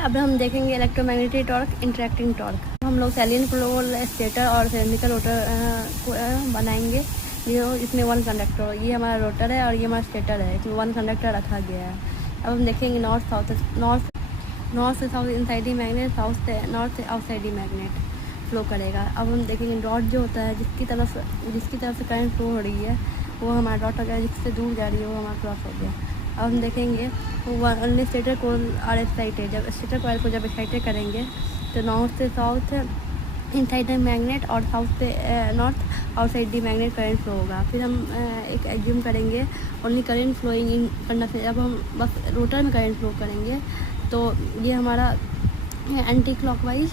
अब हम देखेंगे इलेक्ट्रोमैग्नेटिक टॉर्क, इंटरैक्टिंग टॉर्क। हम लोग सैलियन पोल स्टेटर और सिलिंड्रिकल रोटर बनाएंगे। जो इसमें वन कंडक्टर हो, ये हमारा रोटर है और ये हमारा स्टेटर है, इसमें वन कंडक्टर रखा गया है। अब हम देखेंगे नॉर्थ से साउथ इनसाइड मैग्नेट, साउथ से नॉर्थ आउटसाइड मैग्नेट फ्लो करेगा। अब हम देखेंगे डॉट जो होता है जिसकी तरफ से करंट फ्लो हो रही है वो हमारा डॉट हो गया, जिससे दूर जा रही है वो हमारा क्रॉस हो गया। अब हम देखेंगे only stator coil are excited. जब स्टेटर कोयल को जब एक्साइटेड करेंगे तो नॉर्थ से साउथ इनसाइड मैग्नेट और साउथ से north outside the magnet current flow होगा। फिर हम एक एग्ज्यूम करेंगे only current flowing in conductor. जब हम बस रोटर में करंट फ्लो करेंगे तो ये हमारा एंटी क्लॉकवाइज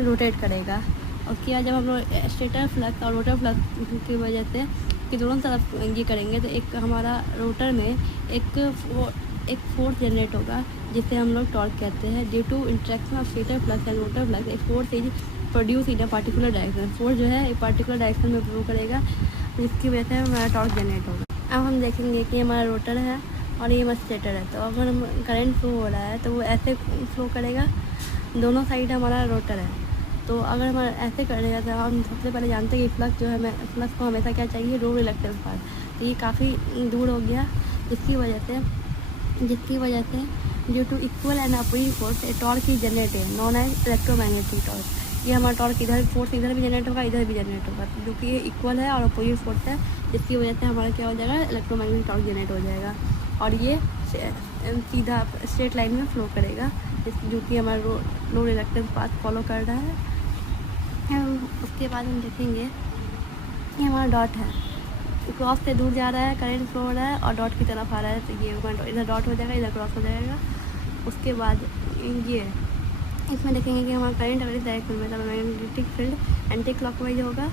रोटेट करेगा। और क्या जब हम लोग स्टेटर फ्लक्स और रोटर फ्लक्स की वजह से कि दोनों तरफ ये करेंगे तो एक हमारा रोटर में एक फोर्स जनरेट होगा जिसे हम लोग टॉर्क कहते हैं। Due to interaction of stator flux and rotor flux एक force is produce in a particular direction. Force जो है एक पार्टिकुलर डायरेक्शन में फ्लो करेगा जिसकी वजह से हमारा टॉर्क जनरेट होगा। अब हम देखेंगे कि हमारा रोटर है और ये हमारा स्टेटर है। तो अगर हम करंट फ्लो हो रहा है तो वो ऐसे फ्लो करेगा, दोनों साइड हमारा रोटर है। तो अगर हमारा ऐसे करेगा तो हम सबसे पहले जानते हैं कि फ्लक्स जो है फ्लक्स को हमेशा क्या चाहिए, रो रिलक्टेंस पाथ। तो ये काफ़ी दूर हो गया जिसकी वजह से due to equal and opposing force a torque is generated known as electromagnetic torque. ये हमारा टॉर्क इधर फोर्स इधर भी जनरेट होगा, इधर भी जनरेट होगा, जो कि ये इक्वल है और अपोजिट फोर्स है, जिसकी वजह से हमारा क्या हो जाएगा, इलेक्ट्रोमैग्नेटिक टॉर्क जनरेट हो जाएगा और ये सीधा स्ट्रेट लाइन में फ्लो करेगा जो कि हमारा लो रिलक्टेंस पाथ फॉलो कर रहा है। उसके बाद हम देखेंगे ये हमारा डॉट है, क्रॉस से दूर जा रहा है, करंट फ्लो हो रहा है और डॉट की तरफ आ रहा है। तो ये इधर डॉट हो जाएगा, इधर क्रॉस हो जाएगा। उसके बाद ये इसमें देखेंगे कि हमारा करंट अगर इस डायरेक्शन में तो मैग्नेटिक फील्ड एंटी क्लॉकवाइज होगा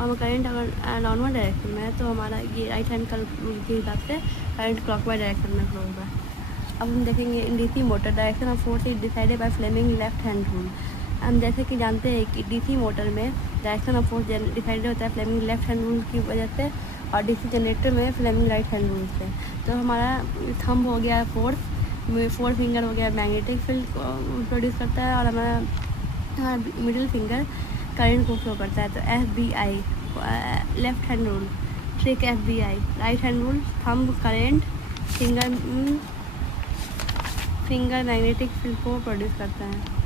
और करंट अगर डाउनवर्ड डायरेक्शन में है तो हमारा ये राइट हैंड का रूल के हिसाब से करंट क्लॉकवाइज डायरेक्शन में फ्लो होगा। अब हम देखेंगे DC motor direction of force is decided by Fleming left hand rule. हम जैसे कि जानते हैं कि डीसी मोटर में डायरेक्शन ऑफ फोर्स डिसाइडेड होता है फ्लेमिंग लेफ्ट हैंड रूल की वजह से और डीसी जनरेटर में फ्लेमिंग राइट हैंड रूल से। तो हमारा थंब हो गया फोर फिंगर हो गया मैग्नेटिक फील्ड को प्रोड्यूस करता है और हमारा मिडिल फिंगर करंट को फ्लो करता है। तो FBI left hand rule, trick FBI right hand rule, thumb current, finger magnetic field को प्रोड्यूस करता है।